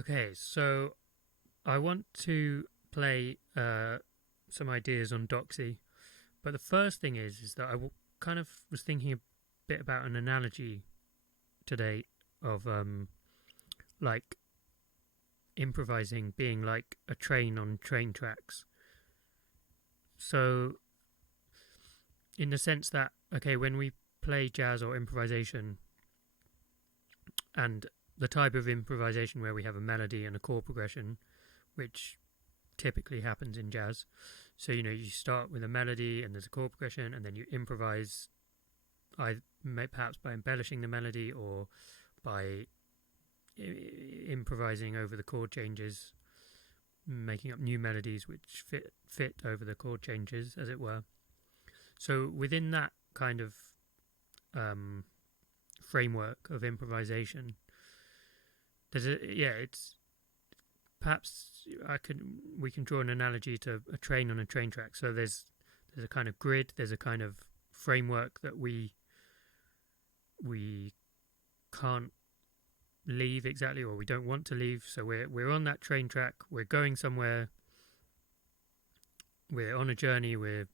Okay, so I want to play some ideas on Doxy, but the first thing is that kind of was thinking a bit about an analogy today of like improvising being like a train on train tracks. So in the sense that okay, when we play jazz or improvisation, and the type of improvisation where we have a melody and a chord progression, which typically happens in jazz. So you start with a melody and there's a chord progression, and then you improvise, I perhaps by embellishing the melody or by improvising over the chord changes, making up new melodies which fit over the chord changes, as it were. So within that kind of um, framework of improvisation, it's perhaps we can draw an analogy to a train on a train track. So there's a kind of grid, there's a kind of framework that we can't leave exactly, or we don't want to leave. So we're on that train track, we're going somewhere, we're on a journey, we're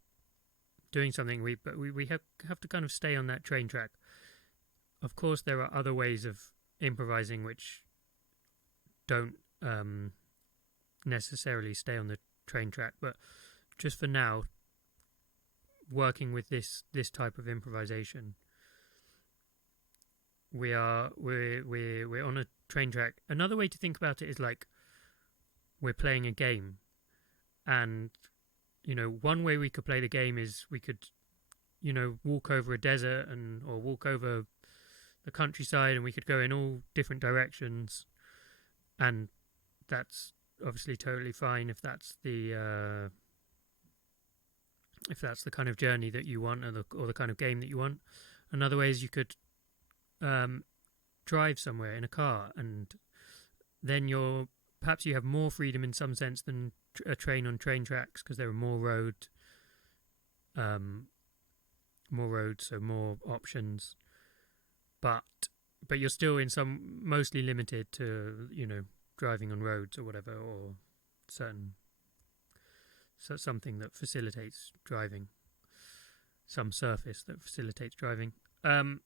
doing something. We have to kind of stay on that train track. Of course, there are other ways of improvising which don't necessarily stay on the train track, but just for now, working with this type of improvisation, we're on a train track. Another way to think about it is like we're playing a game, and one way we could play the game is we could walk over a desert or walk over the countryside, and we could go in all different directions, and that's obviously totally fine if that's the kind of journey that you want, or the kind of game that you want. Another way is you could drive somewhere in a car, and then perhaps you have more freedom in some sense than a train on train tracks, because there are more roads, so more options. But you're still mostly limited to driving on roads or whatever, or something that facilitates driving, some surface that facilitates driving. And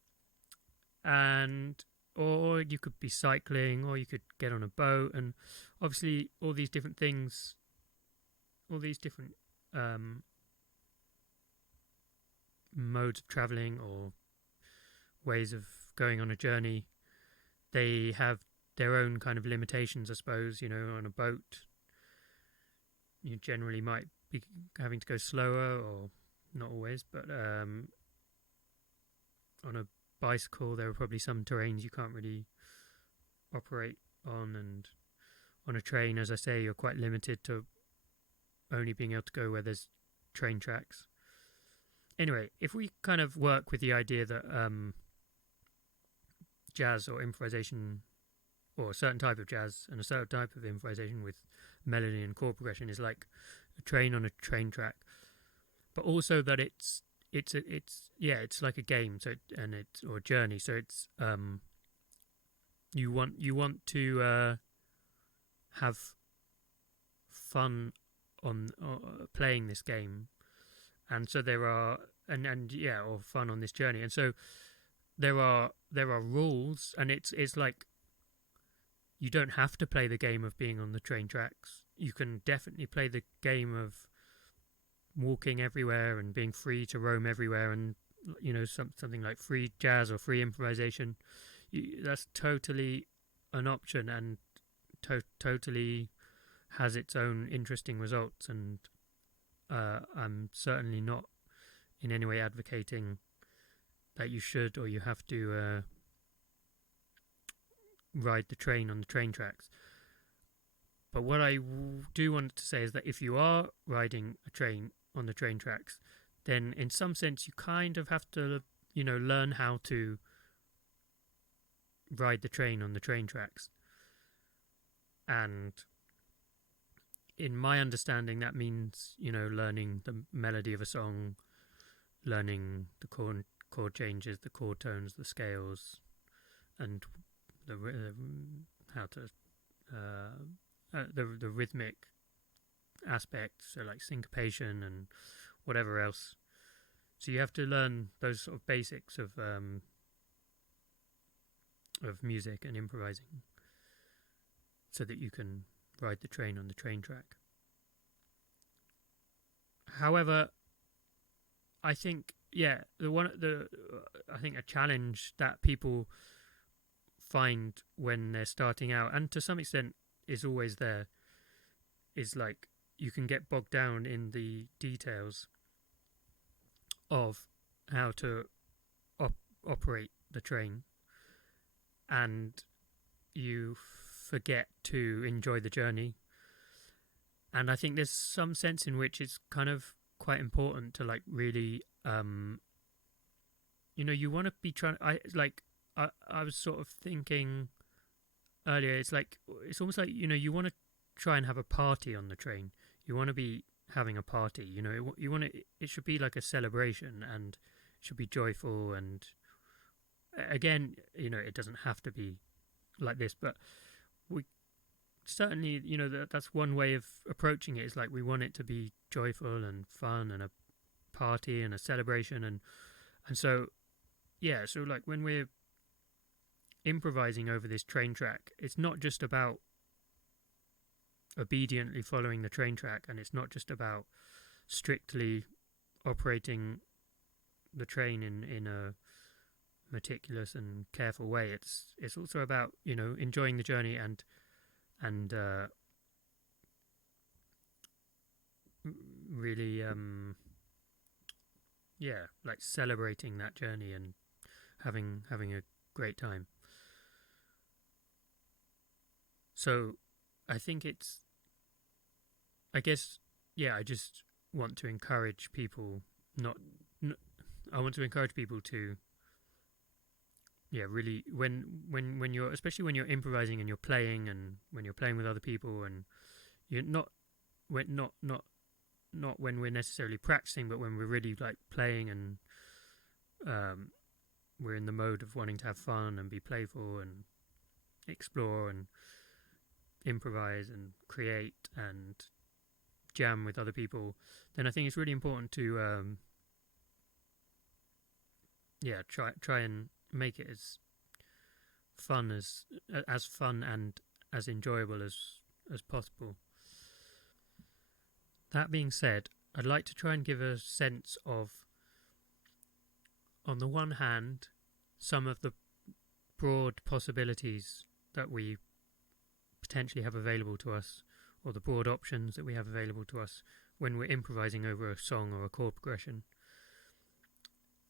or you could be cycling, or you could get on a boat, and obviously all these different things, all these different modes of traveling or ways of going on a journey, they have their own kind of limitations, I suppose. On a boat, you generally might be having to go slower, or not always, but on a bicycle, there are probably some terrains you can't really operate on, and on a train, as I say, you're quite limited to only being able to go where there's train tracks. Anyway, if we kind of work with the idea that jazz or improvisation, or a certain type of jazz and a certain type of improvisation with melody and chord progression, is like a train on a train track, but also that it's like a game, or a journey. So it's you want to have fun on playing this game, and so there are or fun on this journey, and so there are rules, and it's like you don't have to play the game of being on the train tracks. You can definitely play the game of walking everywhere and being free to roam everywhere, and something like free jazz or free improvisation. That's totally an option, and totally has its own interesting results. And I'm certainly not in any way advocating that you should or you have to ride the train on the train tracks. But what I do want to say is that if you are riding a train on the train tracks, then in some sense you kind of have to learn how to ride the train on the train tracks. And in my understanding, that means learning the melody of a song, learning the chord changes, the chord tones, the scales, and how to the rhythmic aspects, so like syncopation and whatever else. So you have to learn those sort of basics of music and improvising, so that you can ride the train on the train track. However, I think I think a challenge that people find when they're starting out, and to some extent is always there, is like you can get bogged down in the details of how to operate the train, and you forget to enjoy the journey. And I think there's some sense in which it's kind of quite important to like really you want to be trying. I was sort of thinking earlier, it's almost like you want to try and have a party on the train. You want to be having a party, you want it should be like a celebration, and it should be joyful. And again, it doesn't have to be like this, but we certainly, that's one way of approaching it, is like we want it to be joyful and fun and a party and a celebration. And so so like when we're improvising over this train track, it's not just about obediently following the train track, and it's not just about strictly operating the train in a meticulous and careful way. It's also about enjoying the journey and really like celebrating that journey and having a great time. So I think I just want to encourage people I want to encourage people to really, when you're, especially when you're improvising and you're playing, and when you're playing with other people, and you're not when we're necessarily practicing, but when we're really like playing, and we're in the mode of wanting to have fun and be playful and explore and improvise and create and jam with other people, then I think it's really important to try and make it as fun and as enjoyable as possible. That being said, I'd like to try and give a sense of, on the one hand, some of the broad possibilities that we potentially have available to us, or the broad options that we have available to us when we're improvising over a song or a chord progression.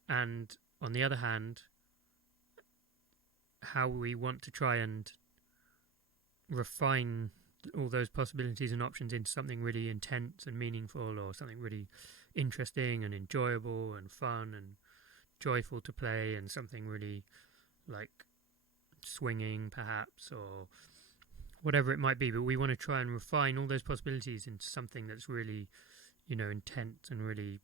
And on the other hand, how we want to try and refine all those possibilities and options into something really intense and meaningful, or something really interesting and enjoyable and fun and joyful to play, and something really like swinging perhaps, or whatever it might be. But we want to try and refine all those possibilities into something that's really intense and really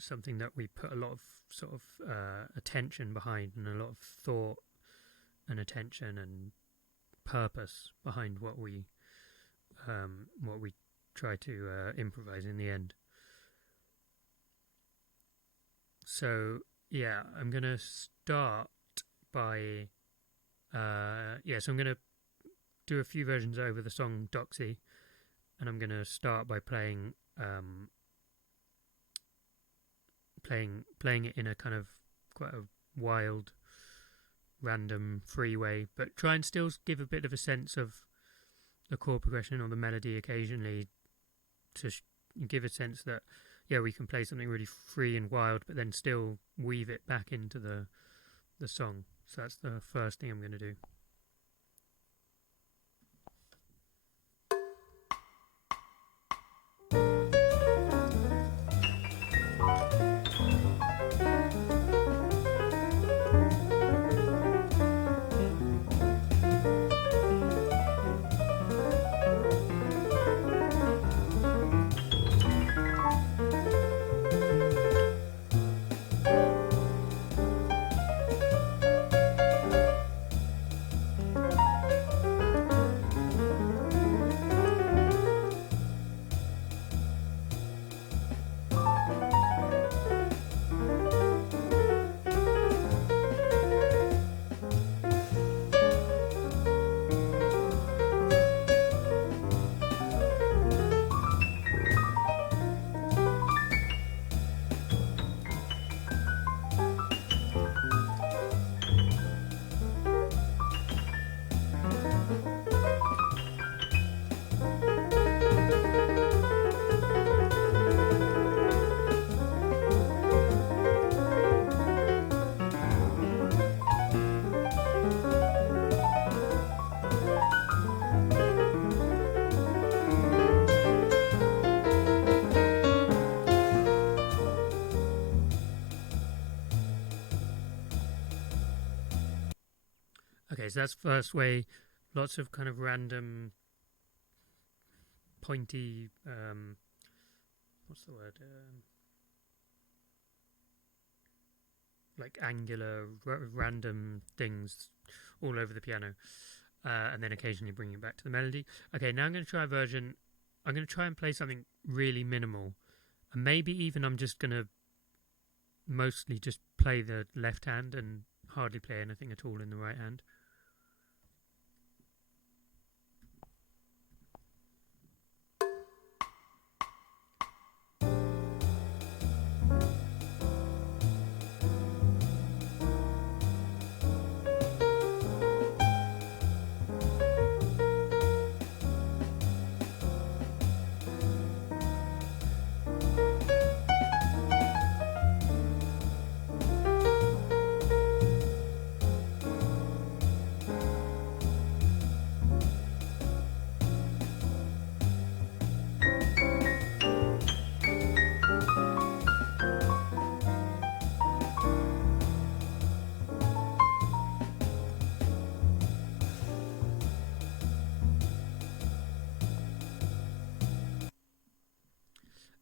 something that we put a lot of sort of attention behind, and a lot of thought and attention and purpose behind what we try to improvise in the end. So I'm gonna start by so I'm gonna do a few versions over the song Doxy, and I'm gonna start by playing it in a kind of quite a wild, random, free way, but try and still give a bit of a sense of the chord progression or the melody occasionally, to give a sense that we can play something really free and wild, but then still weave it back into the song. So that's the first thing I'm going to do. Okay, so that's first way. Lots of kind of random, pointy. What's the word? Like angular, random things all over the piano, and then occasionally bringing it back to the melody. Okay, now I'm going to try a version. I'm going to try and play something really minimal, and maybe even I'm just going to mostly just play the left hand and hardly play anything at all in the right hand.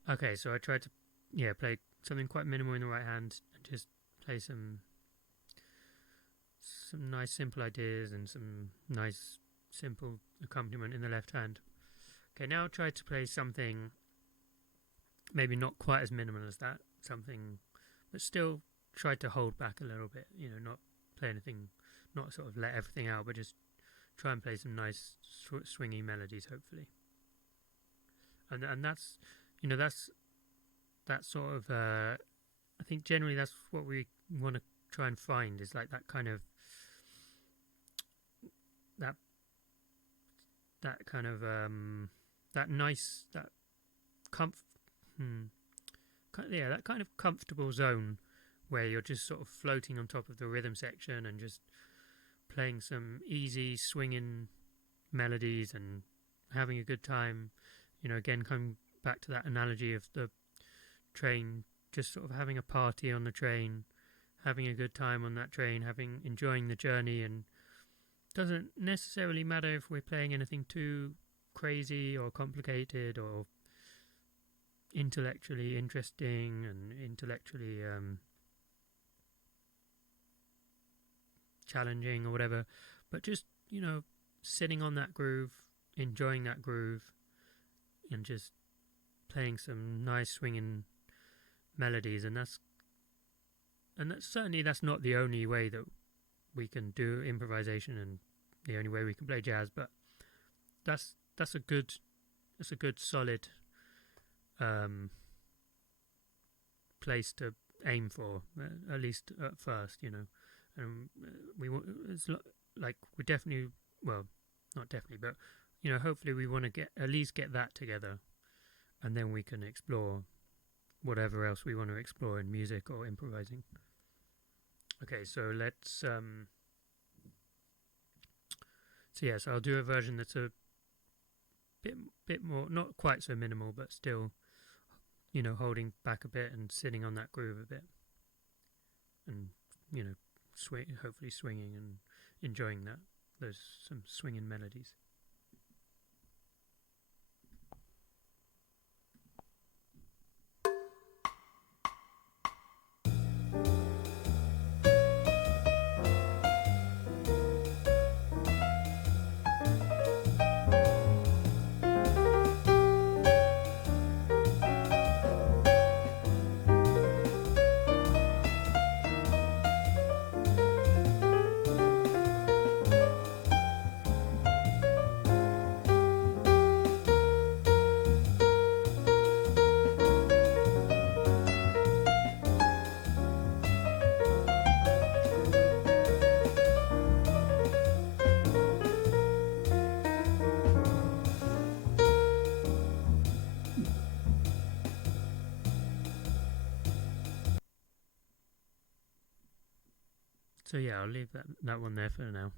Okay, so I tried to, play something quite minimal in the right hand and just play some nice simple ideas and some nice simple accompaniment in the left hand. Okay, now I'll try to play something maybe not quite as minimal as that, something, but still try to hold back a little bit, not play anything, not sort of let everything out, but just try and play some nice swingy melodies, hopefully. And that's, that's sort of, I think generally that's what we want to try and find, is like that kind of, that kind of, that nice, that that kind of comfortable zone where you're just sort of floating on top of the rhythm section and just playing some easy swinging melodies and having a good time. Again, coming back to that analogy of the train, just sort of having a party on the train, having a good time on that train, enjoying the journey, and doesn't necessarily matter if we're playing anything too crazy or complicated or intellectually interesting and intellectually challenging or whatever, but just sitting on that groove, enjoying that groove, and just playing some nice swinging melodies. And that's certainly that's not the only way that we can do improvisation and the only way we can play jazz, but that's a good solid place to aim for, at least at first, and we definitely, well, not definitely, but hopefully we want to at least get that together, and then we can explore whatever else we want to explore in music or improvising. Okay, so let's so I'll do a version that's a bit more, not quite so minimal, but still holding back a bit and sitting on that groove a bit, and hopefully swinging and enjoying some swinging melodies. So I'll leave that one there for now.